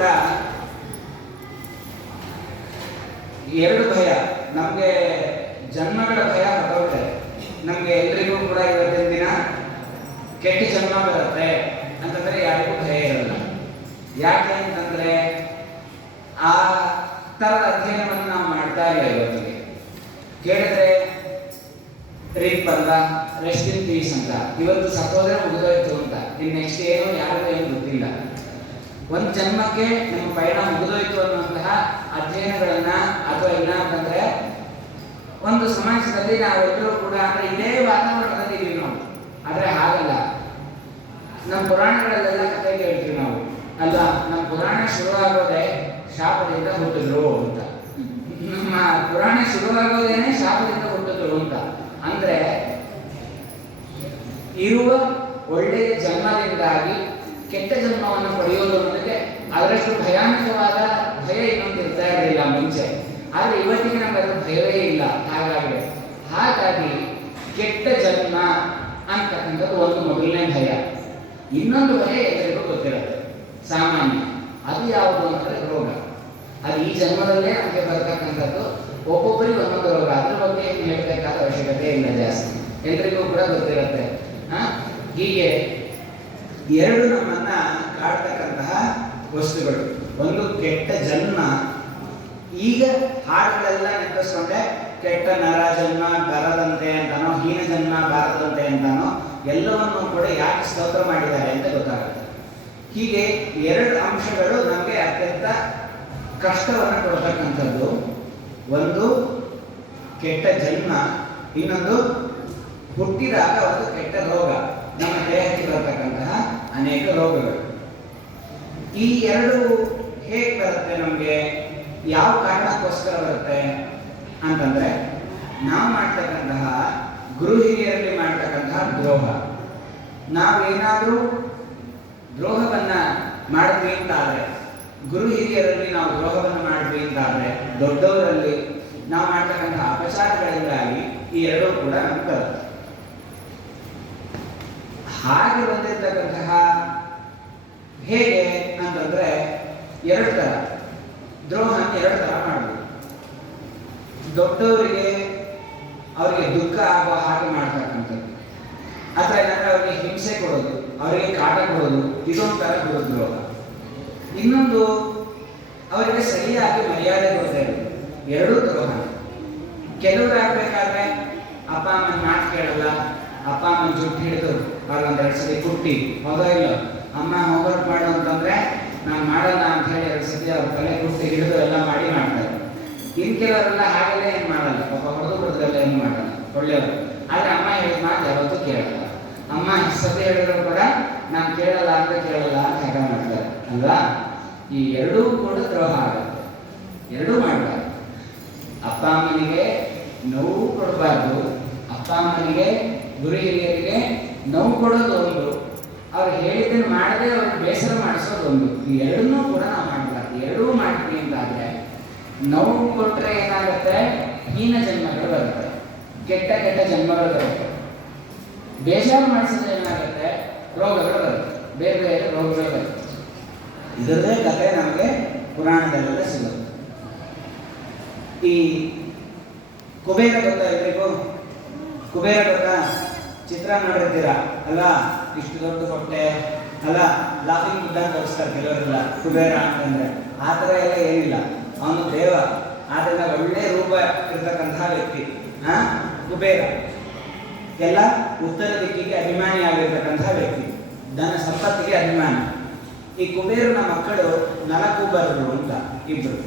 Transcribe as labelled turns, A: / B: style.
A: ಕೂಡ ಎರಡು ಭಯ. ನಮಗೆ ಜನ್ಮಗಳ ಭಯ ಬರುತ್ತೆ ನಮಗೆ ಎಲ್ರಿಗೂ ಕೂಡ ಇವತ್ತಿನ ದಿನ ಕೆಟ್ಟ ಜನ್ಮ ಬರುತ್ತೆ ಅಂತಂದ್ರೆ ಯಾರಿಗೂ ಭಯ ಇರಲ್ಲ. ಯಾಕೆ ಅಂತಂದ್ರೆ ಆ ಥರದ ಅಧ್ಯಯನವನ್ನು ನಾವು ಮಾಡ್ತಾ ಇಲ್ಲ ಇವತ್ತಿಗೆ. ಕೇಳಿದ್ರೆ ರಿಪ್ ಬಂದ, ರೆಸ್ಟ್ ಇನ್ ಪೀಸ್ ಅಂತ. ಇವತ್ತು ಸತ್ತೋದ್ರೆ ಮುಗಿದೋಯ್ತು ಅಂತ. ಇನ್ನು ನೆಕ್ಸ್ಟ್ ಏನು ಯಾರಿಗೂ ಏನು ಗೊತ್ತಿಲ್ಲ. ಒಂದು ಜನ್ಮಕ್ಕೆ ನಿಮ್ಮ ಪಯಣ ಮುಗಿದೋಯ್ತು ಅನ್ನುವಂತಹ ಅಧ್ಯಯನಗಳನ್ನ ಅಥವಾ ಅಂತಂದ್ರೆ ಒಂದು ಸಮಾಜದಲ್ಲಿ ನಾವೆಲ್ಲರೂ ಕೂಡ ಅಂದ್ರೆ ಇದೇ ವಾತಾವರಣದಲ್ಲಿ ಇದೀವಿ ನಾವು. ಆದ್ರೆ ಹಾಗಲ್ಲ. ನಮ್ಮ ಪುರಾಣಗಳಲ್ಲೆಲ್ಲ ಕಥೆ ಕೇಳ್ತೀವಿ ನಾವು. ಅಲ್ವಾ? ನಮ್ಮ ಪುರಾಣ ಶುರುವಾಗೋದೇ ಶಾಪದಿಂದ ಹುಟ್ಟಿದ್ರು ಅಂತ. ನಮ್ಮ ಪುರಾಣ ಶುರುವಾಗೋದೇನೆ ಶಾಪದಿಂದ ಹುಟ್ಟಿದ್ರು ಅಂತ. ಅಂದ್ರೆ ಇರುವ ಒಳ್ಳೆಯ ಜನ್ಮದಿಂದಾಗಿ ಕೆಟ್ಟ ಜನ್ಮವನ್ನು ಪಡೆಯೋದು ಅನ್ನೋದಕ್ಕೆ ಅದರಷ್ಟು ಭಯಾನಕವಾದ ಭಯ ಇನ್ನೊಂದು ಇರ್ತಾ ಇರಲಿಲ್ಲ ಮುಂಚೆ. ಆದರೆ ಇವತ್ತಿಗೆ ನಮ್ಗೆ ಅದರ ಭಯವೇ ಇಲ್ಲ. ಹಾಗಾಗಿ ಹಾಗಾಗಿ ಕೆಟ್ಟ ಜನ್ಮ ಅಂತಕ್ಕಂಥದ್ದು ಒಂದು ಮೊದಲನೇ ಭಯ. ಇನ್ನೊಂದು ಭಯ ಎಲ್ಲರಿಗೂ ಗೊತ್ತಿರುತ್ತೆ. ಸಾಮಾನ್ಯ. ಅದು ಯಾವುದು ಅಂದರೆ ರೋಗ. ಅದು ಈ ಜನ್ಮದಲ್ಲೇ ನಮಗೆ ಬರ್ತಕ್ಕಂಥದ್ದು ಒಬ್ಬೊಬ್ಬರಿಗೆ ಒಂದೊಂದು ರೋಗ. ಅದ್ರ ಬಗ್ಗೆ ಏನು ಹೇಳಬೇಕಾದ ಅವಶ್ಯಕತೆ ಇಲ್ಲ ಜಾಸ್ತಿ. ಎಲ್ರಿಗೂ ಕೂಡ ಗೊತ್ತಿರುತ್ತೆ. ಹೀಗೆ ಎರಡು ಕಾಡ್ತಕ್ಕಂತಹ ವಸ್ತುಗಳು. ಒಂದು ಕೆಟ್ಟ ಜನ್ಮ, ಈಗ ಹಾಡುಗಳೆಲ್ಲ ನೆನಪಿಸ್ಕೊಂಡೆ ಕೆಟ್ಟ ನರ ಜನ್ಮ ಬರದಂತೆ ಅಂತಾನೋ ಹೀನ ಜನ್ಮ ಬಾರದಂತೆ ಅಂತಾನೋ, ಎಲ್ಲವನ್ನು ಕೂಡ ಯಾಕೆ ಸ್ತೋತ್ರ ಮಾಡಿದ್ದಾರೆ ಅಂತ ಗೊತ್ತಾಗುತ್ತೆ. ಹೀಗೆ ಎರಡು ಅಂಶಗಳು ನಮಗೆ ಅತ್ಯಂತ ಕಷ್ಟವನ್ನು ಕೊಡ್ತಕ್ಕಂಥದ್ದು. ಒಂದು ಕೆಟ್ಟ ಜನ್ಮ, ಇನ್ನೊಂದು ಹುಟ್ಟಿದಾಗ ಒಂದು ಕೆಟ್ಟ ರೋಗ. ನಮ್ಮ ದೇಹಕ್ಕೆ ಬರ್ತಕ್ಕಂತಹ ಅನೇಕ ರೋಗಗಳು. ಈ ಎರಡು ಹೇಗೆ ಬರುತ್ತೆ ನಮಗೆ? ಯಾವ ಕಾರಣಕ್ಕೋಸ್ಕರ ಬರುತ್ತೆ ಅಂತಂದ್ರೆ, ನಾವು ಮಾಡ್ತಕ್ಕಂತಹ ಗುರು ಹಿರಿಯರಲ್ಲಿ ಮಾಡ್ತಕ್ಕಂತಹ ದ್ರೋಹ. ನಾವೇನಾದರೂ ದ್ರೋಹವನ್ನ ಮಾಡಿದ್ವಿ ಅಂತಾದ್ರೆ, ಗುರು ಹಿರಿಯರಲ್ಲಿ ನಾವು ದ್ರೋಹವನ್ನು ಮಾಡಿದ್ವಿ ಅಂತಾದ್ರೆ, ದೊಡ್ಡವರಲ್ಲಿ ನಾವು ಮಾಡ್ತಕ್ಕಂತಹ ಅಪಚಾರಗಳಿಂದಾಗಿ ಈ ಎರಡೂ ಕೂಡ ನಮ್ಗೆ ಬರುತ್ತೆ. ಹಾಗೆ ಬಂದಿರತಕ್ಕಂತಹ ಹೇಗೆ? ಅಂತಂದ್ರೆ ಎರಡು ತರ. ದ್ರೋಹ ಎರಡು ತರ ಮಾಡಬೇಕು ದೊಡ್ಡವರಿಗೆ ಅವರಿಗೆ ದುಃಖ ಆಗುವ ಹಾಗೆ ಮಾಡ್ತಕ್ಕಂಥದ್ದು. ಅಥವಾ ಏನಂದ್ರೆ ಅವರಿಗೆ ಹಿಂಸೆ ಕೊಡೋದು, ಅವರಿಗೆ ಕಾಟ ಕೊಡೋದು, ಇದೊಂದು ತರ ದ್ರೋಹ. ಇನ್ನೊಂದು, ಅವರಿಗೆ ಸರಿಯಾಗಿ ಮರ್ಯಾದೆ ಕೊಡ್ತಾ ಇರೋದು. ಎರಡೂ ದ್ರೋಹ. ಕೆಲವರು ಆಗ್ಬೇಕಾದ್ರೆ ಅಪ್ಪ ಅಮ್ಮನ ಮಾತು ಕೇಳಲ್ಲ, ಅಪ್ಪ ಅಮ್ಮನ ಜುಟ್ಟು ಹಿಡಿದು ಎರಡು ಸರಿ ಕುಟ್ಟಿ, ಹೌದಾ ಇಲ್ಲ ಅಮ್ಮ ಹೋಮ್ವರ್ಕ್ ಮಾಡು ಅಂತಂದ್ರೆ, ನಾನು ಮಾಡೋಣ ಅಂತ ಹೇಳಿ ಎರಡು ಸತಿ ಅವ್ರ ತಲೆ ಕುಟ್ಟಿ ಹಿಡಿದು ಎಲ್ಲ ಮಾಡಿ ಮಾಡ್ತಾರೆ. ಇನ್ ಕೆಲವರೆಲ್ಲ ಹಾಗೆಲ್ಲ ಏನು ಮಾಡಲ್ಲ, ಪಾಪ ಹೊಡೆದು ಹೊಡೆದೆಲ್ಲ ಏನು ಮಾಡಲ್ಲ, ಒಳ್ಳೆಯವರು. ಆದರೆ ಅಮ್ಮ ಹೇಳಿದ ಮಾತು ಯಾವತ್ತೂ ಕೇಳಲ್ಲ. ಅಮ್ಮ ಸತಿ ಹೇಳಿದ್ರು ಕೂಡ, ನಾನು ಕೇಳಲ್ಲ ಅಂತ ಕೇಳಲ್ಲ ಅಂತ ಹೇಗ ಮಾಡ್ತಾರೆ, ಅಲ್ವಾ? ಈ ಎರಡೂ ಕೂಡ ದ್ರೋಹ ಆಗುತ್ತೆ. ಎರಡೂ ಮಾಡಬಾರ್ದು. ಅಪ್ಪ ಅಮ್ಮನಿಗೆ ನೋವು ಕೊಡಬಾರ್ದು. ಅಪ್ಪ ಅಮ್ಮನಿಗೆ, ಗುರು ಹಿರಿಯರಿಗೆ ನೋವು ಕೊಡೋದು ಒಂದು. ಅವ್ರು ಹೇಳಿದ್ದನ್ನು ಮಾಡದೆ ಅವ್ರಿಗೆ ಬೇಸರ ಮಾಡಿಸೋದು ಒಂದು. ಈ ಎರಡನ್ನೂ ಕೂಡ ನಾವು ಮಾಡಬಾರ್ದು. ಎರಡೂ ಮಾಡ್ತೀವಿ ಅಂತಾದರೆ, ನೋವು ಕೊಟ್ಟರೆ ಏನಾಗುತ್ತೆ? ಹೀನ ಜನ್ಮಗಳು ಬರುತ್ತೆ. ಕೆಟ್ಟ ಕೆಟ್ಟ ಜನ್ಮಗಳು ಬರುತ್ತೆ. ಬೇಜಾರು ಮಾಡಿಸಿದ್ರೆ ಏನಾಗುತ್ತೆ? ರೋಗಗಳು ಬರುತ್ತೆ. ಬೇರೆ ಬೇರೆ ರೋಗಗಳು ಬರುತ್ತೆ. ಇದರದೇ ಕಥೆ ನಮಗೆ ಪುರಾಣದಲ್ಲೆಲ್ಲ ಸಿಗುತ್ತೆ. ಈ ಕುಬೇರ ಗೊತ್ತಾ ಎಲ್ರಿಗೂ ಕುಬೇರ ಚಿತ್ರ ನೋಡಿರ್ತೀರಾ? ಅಲ್ಲ ಇಷ್ಟು ದೊಡ್ಡ ಹೊಟ್ಟೆ ಅಲ್ಲ, ಲಾಫಿಂಗ್ ಬುದ್ಧ ತೋರಿಸ್ತಾರೆ ಕೆಲವರೆಲ್ಲ, ಕುಬೇರ ಅಂತಂದ್ರೆ. ಆ ಥರ ಎಲ್ಲ ಏನಿಲ್ಲ. ಅವನು ದೇವ ಆದ್ರಿಂದ ಒಳ್ಳೆ ರೂಪ ಇರ್ತಕ್ಕಂತಹ ವ್ಯಕ್ತಿ. ಹಾ ಕುಬೇರ. ಎಲ್ಲ ಉತ್ತರ ದಿಕ್ಕಿಗೆ ಅಭಿಮಾನಿ ಆಗಿರ್ತಕ್ಕಂತಹ ವ್ಯಕ್ತಿ. ಧನ ಸಂಪತ್ತಿಗೆ ಅಭಿಮಾನಿ. ಈ ಕುಬೇರನ ಮಕ್ಕಳು ನಲಕುಬರರು ಅಂತ ಇಬ್ರು.